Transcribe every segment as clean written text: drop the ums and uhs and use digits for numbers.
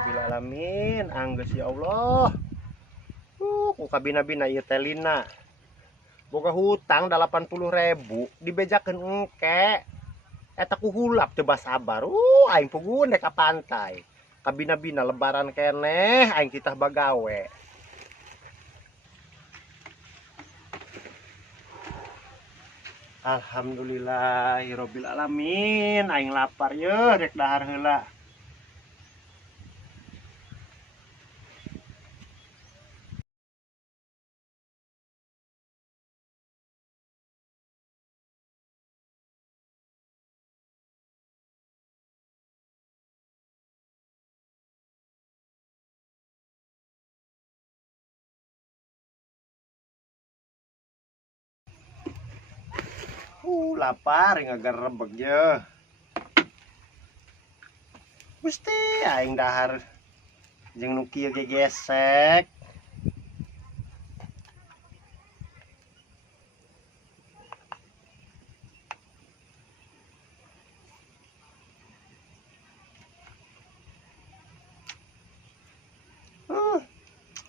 Alhamdulillahirabbil alamin. Anggeus ya Allah. Ku kabina-bina ieu teh Lina. Boga hutang 80.000 dibejakeun engke. Eta ku hulap teu basabar. Aing puguh dek ka pantai. Kabina-bina lebaran keneh aing kitah bagawe. Alhamdulillahirabbil alamin. Aing lapar yeuh rek dahar heula. Lapar ngagerebeg yeuh. Gusti aing dahar jeung nu kieu ge gesek.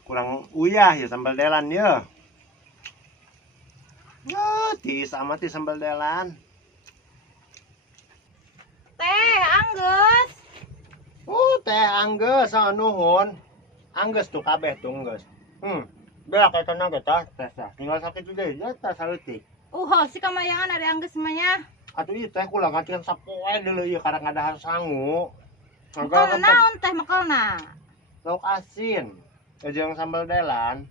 Kurang uyah ya sambal delan yeuh. Tiis amat ti sambal delan. Teh Anggeus. Teh Anggeus nuhun. Anggeus tuh kabeh tuh geus. Beak eta na teh teh. Tinggal sakit deui ya teh saleutik. Si kamayangan ada Anggeus manya. Atuh ieu teh kula ngatian sapoe deuleu ieu karang ngadahar sangu. Makalna naon teh makalna? Lauk asin. Jeung sambal delan.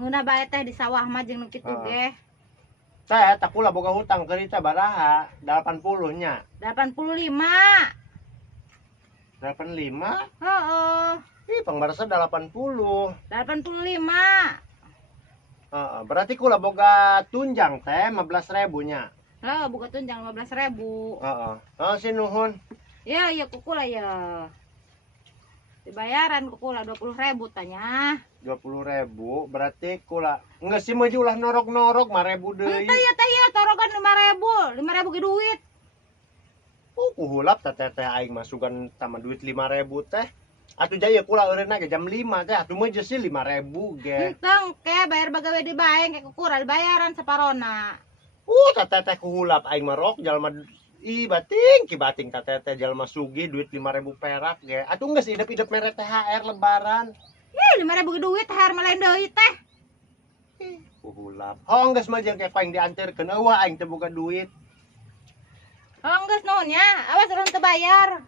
Ngeuna bae teh di sawah mah jeung nu kitu ge. Teh tak kula boga hutang keur teh baraha? 80 nya. 85. 85? Heeh. Ih, pangbarasa 80. 85. Berarti kula boga tunjang teh 15.000 nya. Lah buka tunjang 15.000. Sinuhun. Ya kukula ya. Dibayaran kukula 20.000 tanya. 20.000 berarti kula geus si meuji ulah norok-norok 5.000 deui. Teh ya torogan 5.000. 5.000 ge duit. Ku hulap teh aing masukan sama duit 5.000 teh. Atuh jaya kula eureunna ge jam 5 teh atuh meuji sih 5.000 ge. Henteu ke bayar bagawe di bae ke kukura dibayaran saparona. Teh ku hulap aing mah rok jalma bating ki bating teh jalma sugih duit 5.000 perak ge. Atuh geus idep-idep mere THR lebaran. 5.000 ge duit THR mah lain deui teh. Ku hulap. Geus mah jeung ke paing dianterkeun eueuh aing teh boga duit. Geus naon nya? Awas urang teu bayar.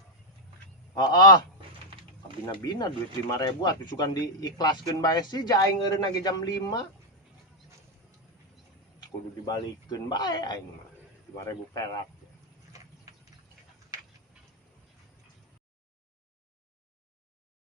Kabina-bina duit 5.000 atuh sugan diikhlaskeun bae sih ja aing eureunna ge jam 5. Kudu dibalikeun bae aing mah 5.000 perak.